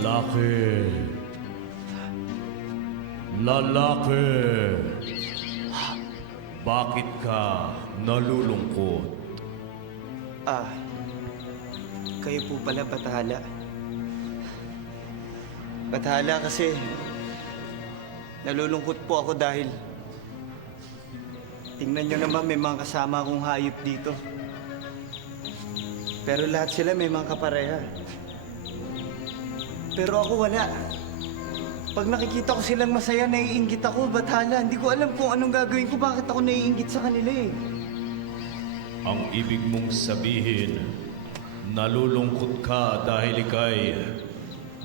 Lalaki. Lalaki. Bakit ka nalulungkot? Kayo po pala, Bathala. Bathala kasi nalulungkot po ako dahil tingnan nyo naman may mga kasama akong hayop dito. Pero lahat sila may mga kapareha. Pero ako wala. Pag nakikita ko silang masaya, naiinggit ako, Bathala. Hindi ko alam kung anong gagawin ko, bakit ako naiinggit sa kanila eh. Ang ibig mong sabihin, nalulungkot ka dahil ika'y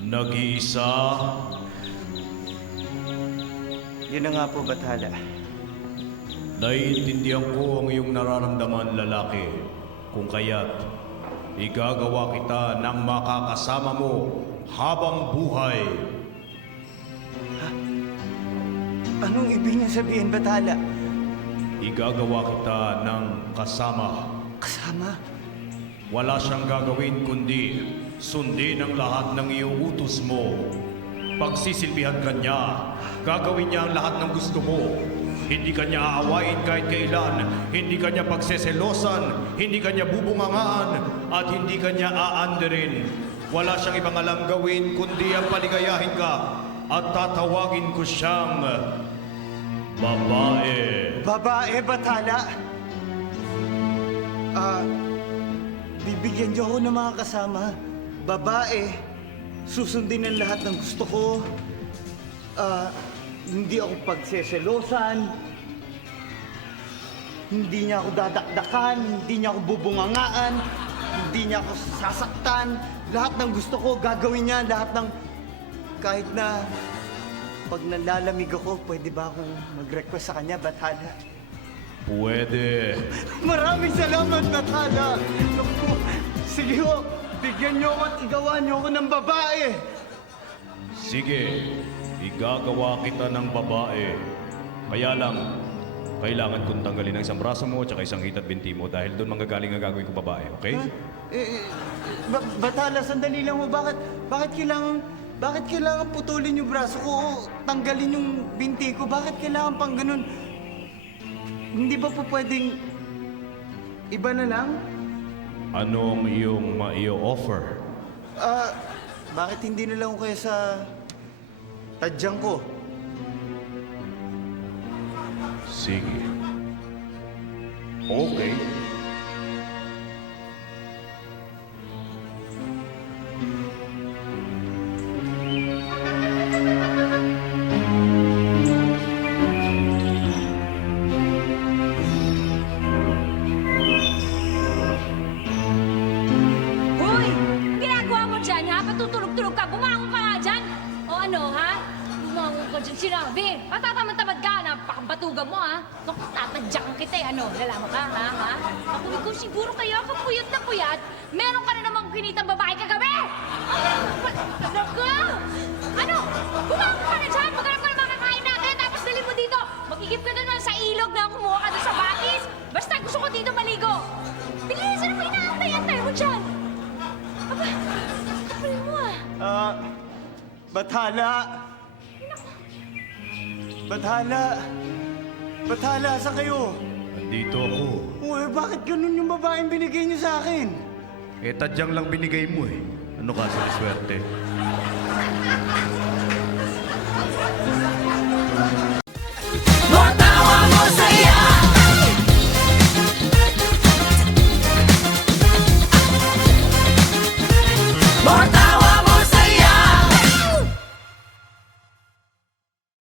nag-iisa? Yun na nga po, Bathala. Naiintindihan ko ang iyong nararamdaman, lalaki. Kung kaya't igagawa kita ng makakasama mo habang buhay. Anong ibig niya sabihin, Bathala? Igagawa kita ng kasama. Kasama? Wala siyang gagawin kundi sundin ang lahat ng iyong utos mo. Pagsisilbihan ka niya, gagawin niya ang lahat ng gusto mo. Hindi ka niya aawain kahit kailan, hindi ka niya pagseselosan, hindi ka niya bubungangaan, at hindi ka niya aanderin. Wala siyang ibang alam gawin kundi ang paligayahin ka at tatawagin ko siyang babae. Babae, Bathala? Bibigyan niyo ako ng mga kasama. Babae, susundin ang lahat ng gusto ko. Hindi ako pagseselosan. Hindi niya ako dadakdakan. Hindi niya ako bubungangaan. Hindi niya ako sasaktan. Lahat ng gusto ko, gagawin niya. Lahat ng... Kahit na... Pag nalalamig ako, pwede ba akong mag-request sa kanya, Bathala? Pwede. Maraming salamat, Bathala! Naku, sige ho, bigyan niyo ako at igawa niyo ako ng babae! Sige, igagawa kita ng babae. Kaya lang, kailangan kong tanggalin ang isang braso mo at isang hita at binti mo dahil doon manggagaling ang gagawin kong babae, okay? Bathala, sandali lang mo. Bakit kailangan putulin yung braso ko o tanggalin yung binti ko? Bakit kailangan pang ganun? Hindi ba po pwedeng iba na lang? Anong iyong ma-i-offer? Bakit hindi na lang ako kaya sa tadyang ko? Sige. Okay. Hoy! Ang ginagawa mo dyan, ha? Patutulog-tulog ka. Bumangon ka nga dyan. O ano, ha? Bumangon ka dyan. Sinabi. Patatamad-tamad ka. Napakabatugan mo, ha? Naku, tatadyakan kita, eh. Ano? Lalaman ka, ha? Ako, ikaw siguro kaya ka puyat na puyat. Meron ka na namang kinitang babae kagabi! Naku! Ano? Bumangon ka na dyan. Maghanap ka ng mga kakain natin. Tapos dali mo dito. Magigip ka doon sa ilog na kumuha ka doon sa batis. Basta gusto ko dito maligo. Bilisan mo, inaantay-antay mo dyan. Aba, kapal mo Bathala! Bathala! Bathala, saan kayo? Nandito ako. Uy, bakit ganun yung babaeng binigay niyo sa akin? Eh, tadyang lang binigay mo eh. Ano ka, sa swerte?